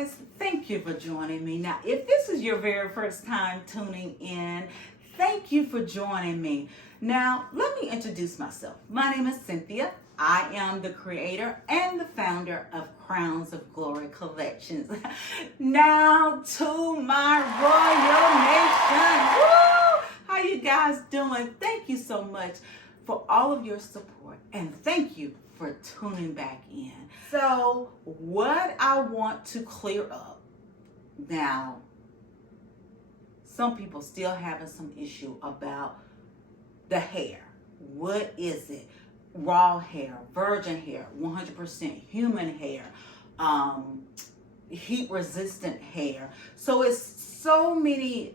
guys, thank you for joining me. Now, if this is your very first time tuning in, thank you for joining me. Now, let me introduce myself. My name is Cynthia. I am the creator and the founder of Crowns of Glory Collections. Now to my Royal Nation. Woo! How you guys doing? Thank you so much for all of your support, and thank you for tuning back in. So what I want to clear up now, some people still having some issue about the hair. What is it? Raw hair, virgin hair, 100% human hair, heat resistant hair. So it's so many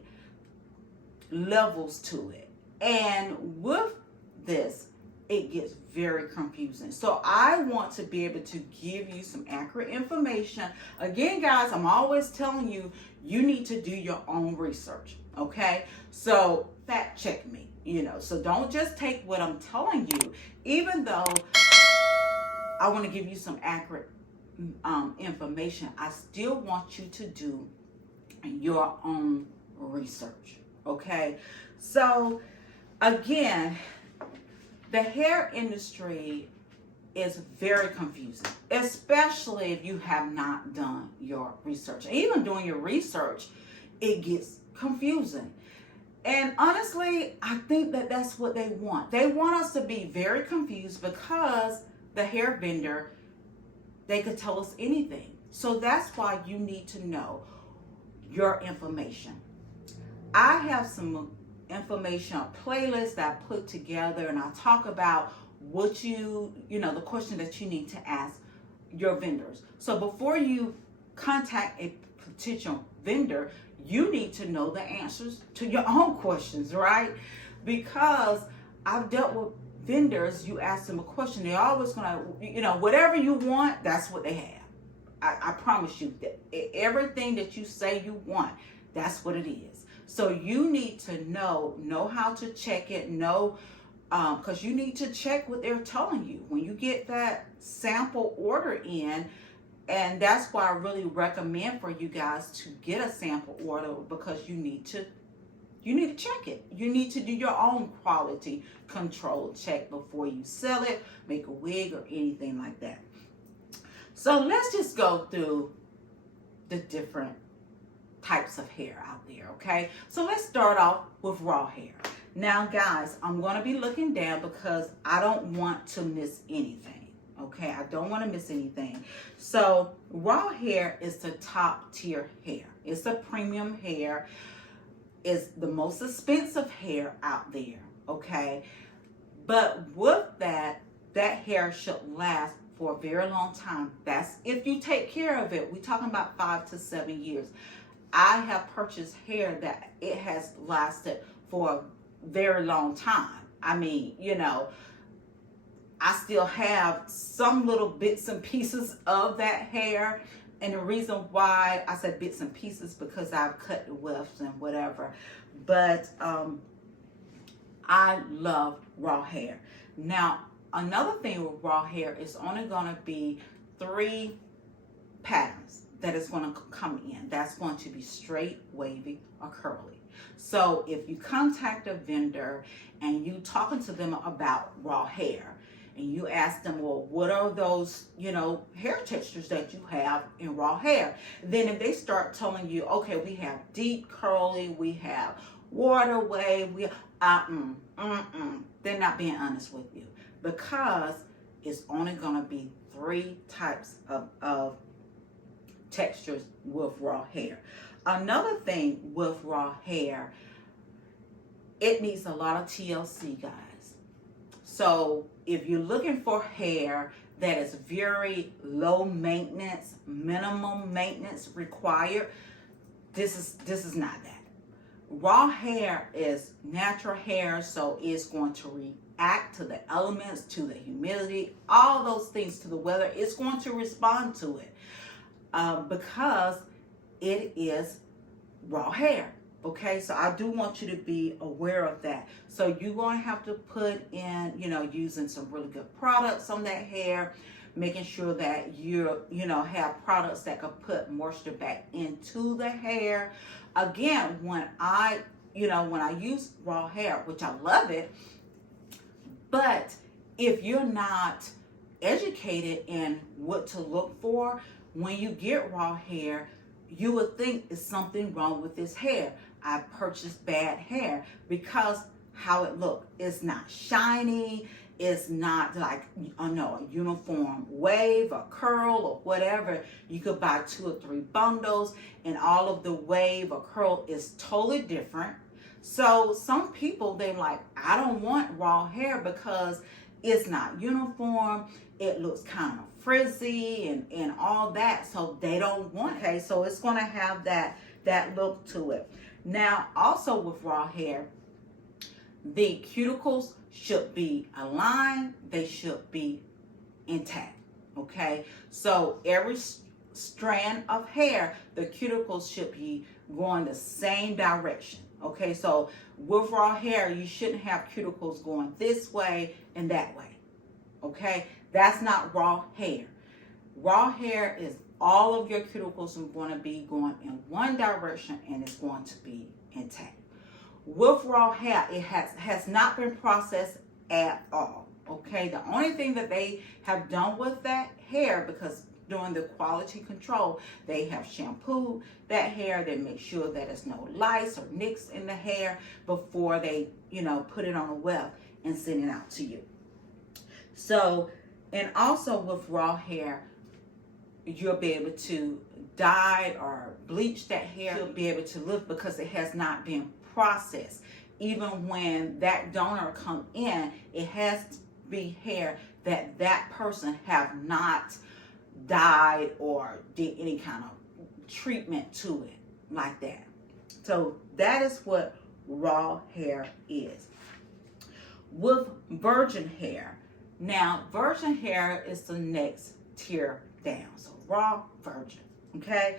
levels to it. And with this, it gets very confusing. So I want to be able to give you some accurate information. Again, guys, I'm always telling you, you need to do your own research, okay? So fact check me, so don't just take what I'm telling you, even though I want to give you some accurate information. I still want you to do your own research, okay? So again, the hair industry is very confusing, especially if you have not done your research. Even doing your research, it gets confusing. And honestly, I think that that's what they want. They want us to be very confused because the hair vendor, they could tell us anything. So that's why you need to know your information. I have some information playlist that I put together, and I talk about what the question that you need to ask your vendors. So before you contact a potential vendor, you need to know the answers to your own questions, right? Because I've dealt with vendors, you ask them a question, they're always gonna, whatever you want, that's what they have. I promise you that everything that you say you want, that's what it is. So you need to know how to check it, because you need to check what they're telling you when you get that sample order in. And that's why I really recommend for you guys to get a sample order, because you need to check it. You need to do your own quality control check before you sell it, make a wig or anything like that. So let's just go through the different types of hair out there, okay? So let's start off with raw hair. Now guys, I'm going to be looking down because I don't want to miss anything, okay? I don't want to miss anything. So raw hair is the top tier hair. It's the premium hair. It's the most expensive hair out there, okay? But with that hair should last for a very long time. That's if you take care of it. We're talking about 5 to 7 years. I have purchased hair that it has lasted for a very long time. I mean, I still have some little bits and pieces of that hair. And the reason why I said bits and pieces, because I've cut the wefts and whatever. But I love raw hair. Now, another thing with raw hair is only going to be 3 patterns that is going to come in. That's going to be straight, wavy, or curly. So if you contact a vendor and you talking to them about raw hair, and you ask them, well, what are those, hair textures that you have in raw hair? Then if they start telling you, okay, we have deep curly, we have water wave, they're not being honest with you, because it's only going to be 3 types of textures with raw hair. Another thing with raw hair, it needs a lot of TLC, guys. So if you're looking for hair that is very low maintenance, minimum maintenance required, this is not that. Raw hair is natural hair, so it's going to react to the elements, to the humidity, all those things, to the weather. It's going to respond to it because it is raw hair. Okay, so I do want you to be aware of that. So you're going to have to put in, using some really good products on that hair, making sure that you know, have products that can put moisture back into the hair. Again, when I use raw hair, which I love it, but if you're not educated in what to look for when you get raw hair, you would think it's something wrong with this hair. I purchased bad hair because how it looks. It's not shiny. It's not like a uniform wave or curl or whatever. You could buy 2 or 3 bundles and all of the wave or curl is totally different. So some people, they're like, I don't want raw hair because it's not uniform. It looks kind of frizzy and all that. So they don't want it. Okay, so it's going to have that look to it. Now, also with raw hair, the cuticles should be aligned. They should be intact. Okay, so every strand of hair, the cuticles should be going the same direction. Okay, so with raw hair, you shouldn't have cuticles going this way and that way. Okay, that's not raw hair. Raw hair is all of your cuticles are going to be going in one direction and it's going to be intact. With raw hair, it has not been processed at all. Okay, the only thing that they have done with that hair, because during the quality control, they have shampooed that hair. They make sure that there's no lice or nicks in the hair before they, put it on a weft and send it out to you. So, and also with raw hair, you'll be able to dye or bleach that hair. You'll be able to look because it has not been processed. Even when that donor come in, it has to be hair that person have not dyed or did any kind of treatment to it like that. So that is what raw hair is. With virgin hair, now virgin hair is the next tier down. So raw, virgin, okay?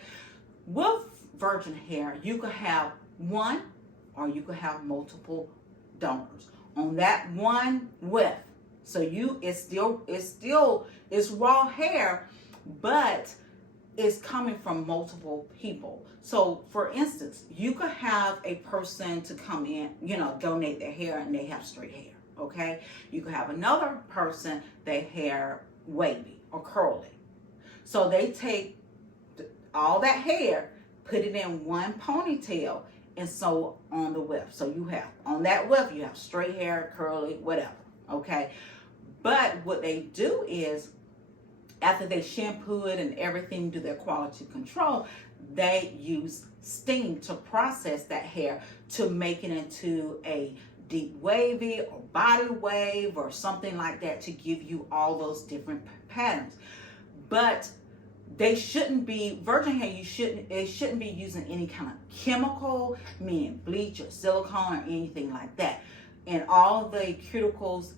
With virgin hair, you could have one or you could have multiple donors on that one weft. So it's raw hair, but it's coming from multiple people. So for instance, you could have a person to come in, donate their hair and they have straight hair, okay? You could have another person, their hair wavy or curly. So they take all that hair, put it in one ponytail and sew on the weft. So you have, on that weft, you have straight hair, curly, whatever, okay? But what they do is, after they shampoo it and everything, do their quality control, they use steam to process that hair to make it into a deep wavy or body wave or something like that to give you all those different patterns. But they shouldn't be, virgin hair, it shouldn't be using any kind of chemical, meaning bleach or silicone or anything like that. And all the cuticles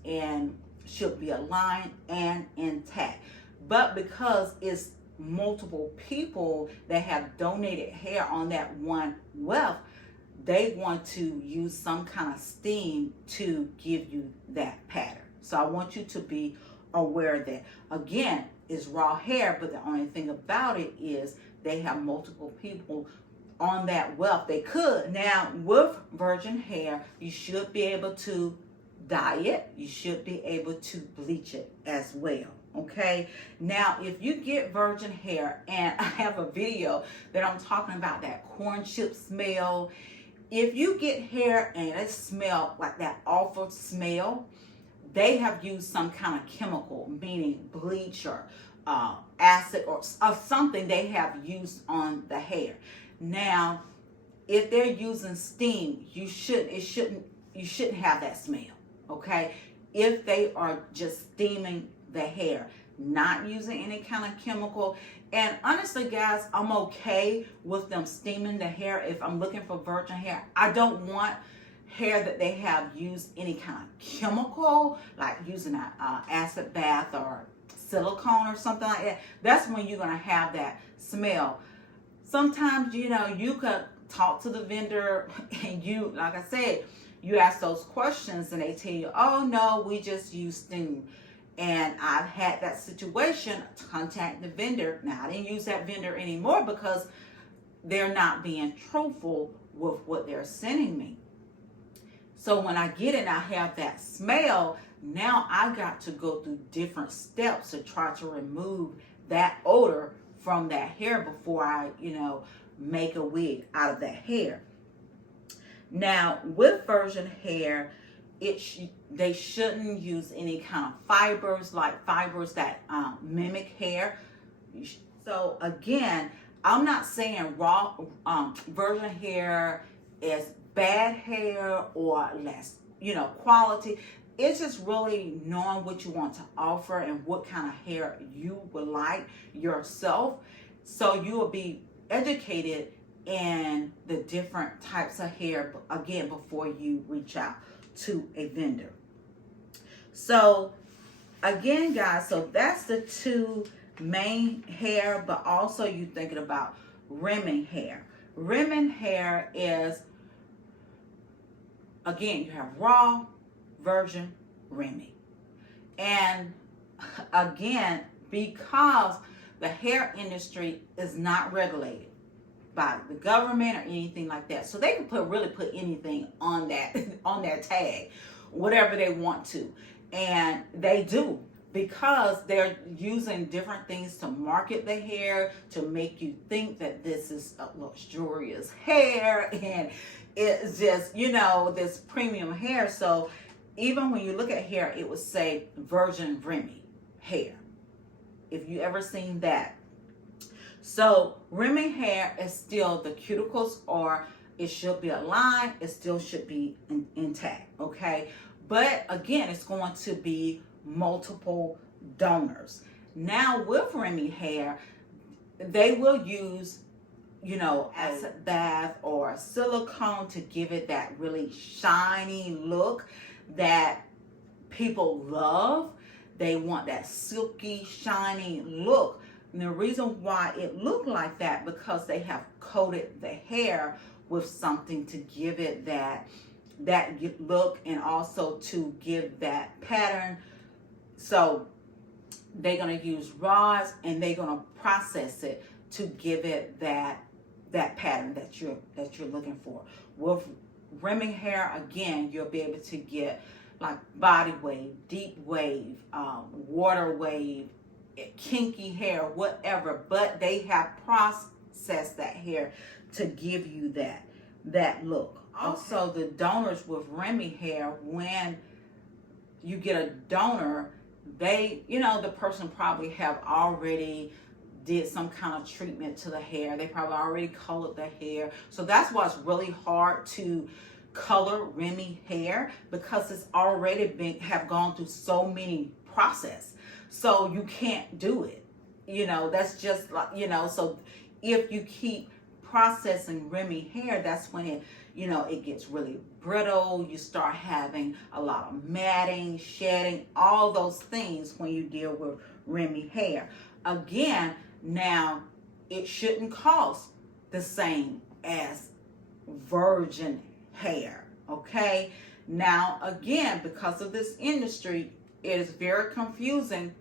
should be aligned and intact. But because it's multiple people that have donated hair on that one weft, they want to use some kind of steam to give you that pattern. So I want you to be aware of that. Again, it's raw hair, but the only thing about it is they have multiple people on that weft. They could. Now, with virgin hair, you should be able to dye it. You should be able to bleach it as well. Okay, now if you get virgin hair, and I have a video that I'm talking about that corn chip smell. If you get hair and it smells like that awful smell, they have used some kind of chemical, meaning bleach or acid or something they have used on the hair. Now, if they're using steam, you shouldn't have that smell. Okay, if they are just steaming the hair, not using any kind of chemical. And honestly, guys, I'm okay with them steaming the hair if I'm looking for virgin hair. I don't want hair that they have used any kind of chemical, like using an acid bath or silicone or something like that. That's when you're going to have that smell. Sometimes, you could talk to the vendor and you, like I said, you ask those questions and they tell you, oh no, we just use steam. And I've had that situation to contact the vendor. Now, I didn't use that vendor anymore because they're not being truthful with what they're sending me. So when I get it and I have that smell, now I got to go through different steps to try to remove that odor from that hair before I, make a wig out of that hair. Now, with virgin hair, they shouldn't use any kind of fibers, like fibers that mimic hair. So again, I'm not saying raw virgin hair is bad hair or less, quality. It's just really knowing what you want to offer and what kind of hair you would like yourself. So you will be educated in the different types of hair, again, before you reach out to a vendor. So again, guys, so that's the two main hair, but also you thinking about rimming hair. Rimming hair is, again, you have raw, virgin, rimming. And again, because the hair industry is not regulated by the government or anything like that, so they can really put anything on that on their tag, whatever they want to, and they do, because they're using different things to market the hair to make you think that this is a luxurious hair and it's just, this premium hair. So even when you look at hair, it would say virgin Remy hair, if you ever seen that. So rimming hair is still, the cuticles are, it should be aligned, it still should be intact, okay? But again, it's going to be multiple donors. Now with Remy hair, they will use, acid bath or silicone to give it that really shiny look that people love. They want that silky, shiny look. And the reason why it looked like that, because they have coated the hair with something to give it that look and also to give that pattern. So they're going to use rods and they're going to process it to give it that pattern that you're looking for. With rimming hair, again, you'll be able to get like body wave, deep wave, water wave, kinky hair, whatever, but they have processed that hair to give you that look. Also, the donors with Remy hair, when you get a donor, they, the person probably have already did some kind of treatment to the hair. They probably already colored the hair. So that's why it's really hard to color Remy hair, because it's already have gone through so many processes. So you can't do it. That's just like, so if you keep processing Remy hair, that's when it, it gets really brittle. You start having a lot of matting, shedding, all those things when you deal with Remy hair. Again, now it shouldn't cost the same as virgin hair, okay? Now, again, because of this industry, it is very confusing.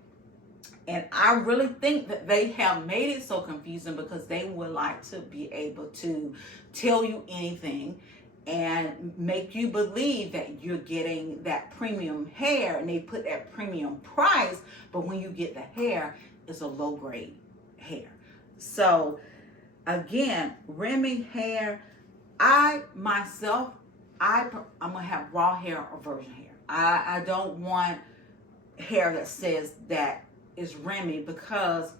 And I really think that they have made it so confusing because they would like to be able to tell you anything and make you believe that you're getting that premium hair, and they put that premium price, but when you get the hair, it's a low grade hair. So again, Remy hair, I'm gonna have raw hair or virgin hair. I don't want hair that says that is Remy, because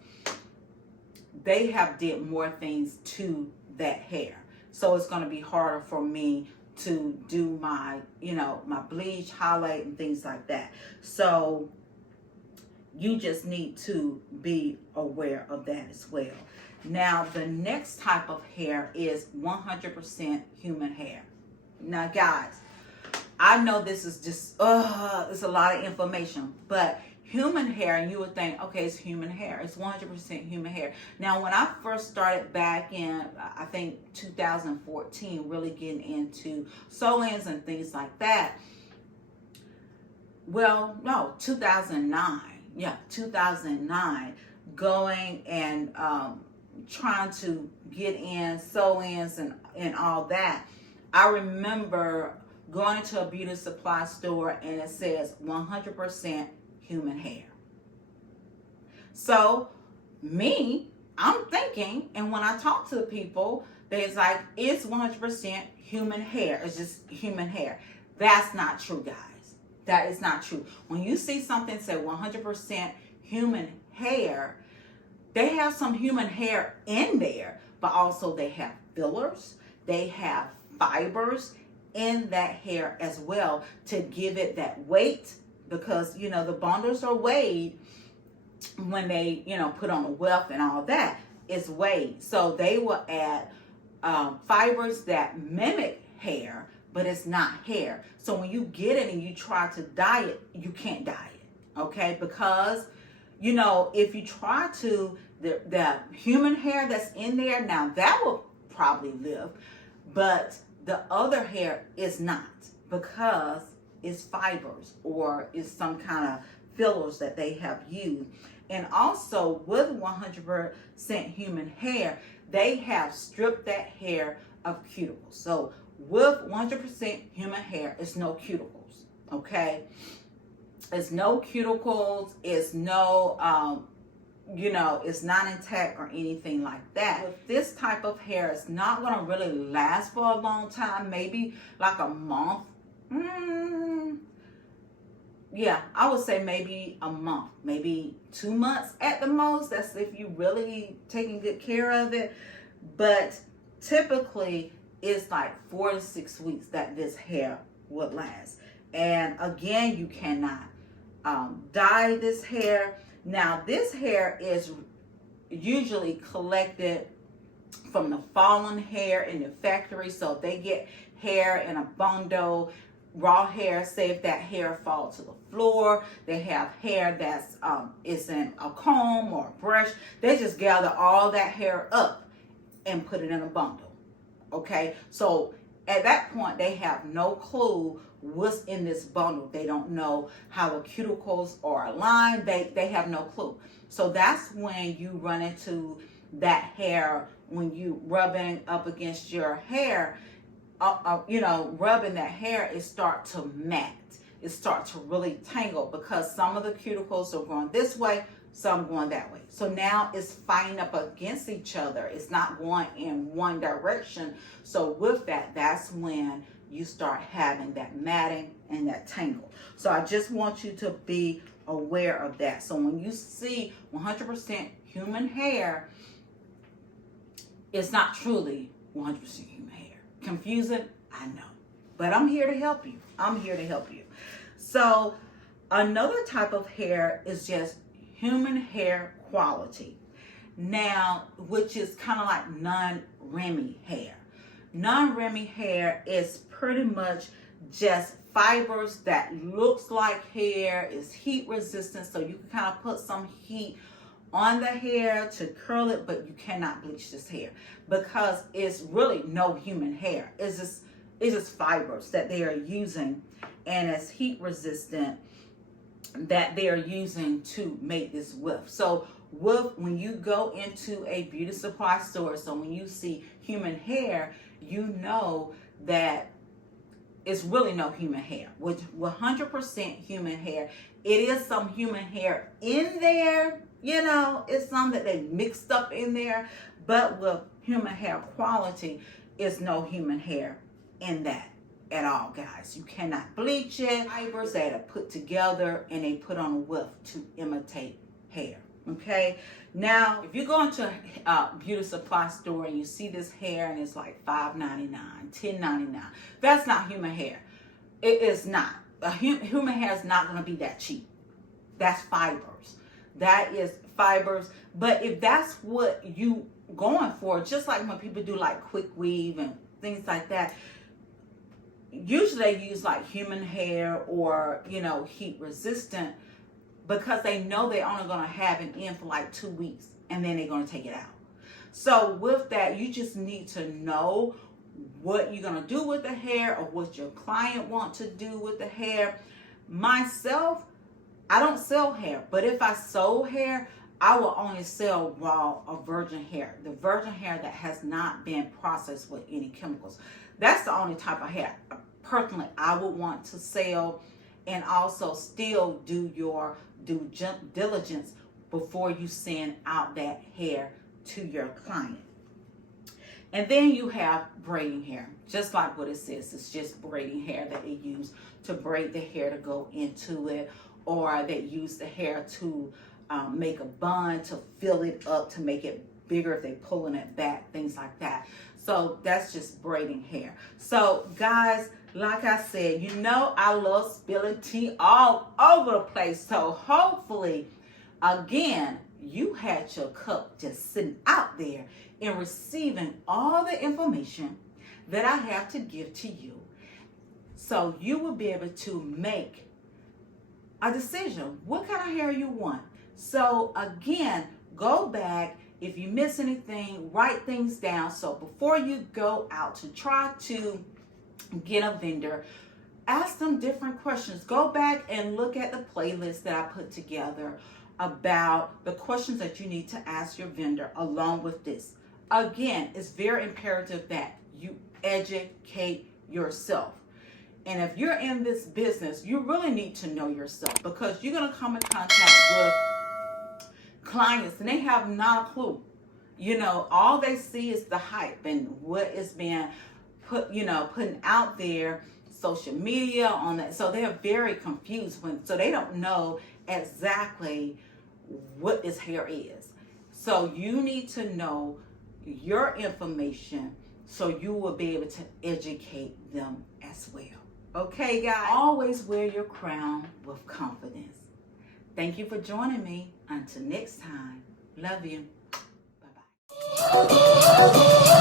they have did more things to that hair. So it's going to be harder for me to do my, my bleach, highlight, and things like that. So you just need to be aware of that as well. Now, the next type of hair is 100% human hair. Now, guys, I know this is just, it's a lot of information, but human hair, and you would think, okay, it's human hair. It's 100% human hair. Now, when I first started back in, I think 2014, really getting into sew-ins and things like that, well, no, 2009. Yeah, 2009, going and trying to get in sew-ins and all that. I remember going to a beauty supply store and it says 100% human hair. So me, I'm thinking, and when I talk to the people, they're like, it's 100% human hair. It's just human hair. That's not true, guys. That is not true. When you see something say 100% human hair, they have some human hair in there, but also they have fillers, they have fibers in that hair as well to give it that weight, because you know the bundles are weighed when they put on a weft and all that is weighed. So they will add fibers that mimic hair, but it's not hair. So when you get it and you try to dye it, you can't dye it, okay? Because if you try to, the human hair that's in there, now that will probably live, but the other hair is not, because it's fibers or it's some kind of fillers that they have used. And also with 100% human hair, they have stripped that hair of cuticles. So with 100% human hair, it's no cuticles, okay? It's no cuticles, it's no, it's not intact or anything like that. With this type of hair, it's not gonna really last for a long time, maybe like a month. Yeah, I would say maybe a month, maybe 2 months at the most. That's if you really taking good care of it. But typically, it's like 4 to 6 weeks that this hair would last. And again, you cannot dye this hair. Now, this hair is usually collected from the fallen hair in the factory. So if they get hair in a bundle, raw hair, say if that hair falls to the floor, they have hair that's is in a comb or a brush, they just gather all that hair up and put it in a bundle. Okay, so at that point they have no clue what's in this bundle. They don't know how the cuticles are aligned. They have no clue. So that's when you run into that hair, when you rubbing up against your hair, rubbing that hair, it start to mat. It starts to really tangle because some of the cuticles are going this way, some going that way. So now it's fighting up against each other. It's not going in one direction. So with that, that's when you start having that matting and that tangle. So I just want you to be aware of that. So when you see 100% human hair, it's not truly 100% human hair. Confusing? I know. But I'm here to help you. I'm here to help you. So another type of hair is just human hair quality. Now, which is kind of like non-Remy hair. Non-Remy hair is pretty much just fibers that looks like hair, is heat resistant, so you can kind of put some heat on the hair to curl it, but you cannot bleach this hair because it's really no human hair. It's just fibers that they are using, and it's heat resistant that they are using to make this weft. So when you go into a beauty supply store, so when you see human hair, you know that it's really no human hair. With 100% human hair, it is some human hair in there. It's some that they mixed up in there, but with human hair quality, it's no human hair in that at all, guys. You cannot bleach it. Fibers that are put together and they put on a weft to imitate hair. Okay, now if you go into a beauty supply store and you see this hair and it's like $5.99, $10.99, that's not human hair. It is not. Human hair is not going to be that cheap. That's fibers. That is fibers. But if that's what you going for, just like when people do like quick weave and things like that, usually they use like human hair or heat resistant, because they know they're only going to have it in for like 2 weeks and then they're going to take it out. So with that, you just need to know what you're going to do with the hair or what your client wants to do with the hair. myself, I don't sell hair, but if I sold hair, I will only sell raw or virgin hair. The virgin hair that has not been processed with any chemicals. That's the only type of hair personally I would want to sell, and also still do your due diligence before you send out that hair to your client. And then you have braiding hair, just like what it says. It's just braiding hair that they use to braid the hair to go into it, or they use the hair to make a bun, to fill it up, to make it bigger if they're pulling it back, things like that. So that's just braiding hair. So guys, like I said, you know I love spilling tea all over the place. So hopefully, again, you had your cup just sitting out there and receiving all the information that I have to give to you. So you will be able to make a decision. What kind of hair you want? So again, go back. If you miss anything, write things down. So before you go out to try to get a vendor, ask them different questions. Go back and look at the playlist that I put together about the questions that you need to ask your vendor along with this. Again, it's very imperative that you educate yourself. And if you're in this business, you really need to know yourself, because you're going to come in contact with clients and they have not a clue. You know, all they see is the hype and what is being putting out there, social media on that. So they're very confused so they don't know exactly what this hair is. So you need to know your information so you will be able to educate them as well. Okay, guys, always wear your crown with confidence. Thank you for joining me. Until next time, love you. Bye-bye.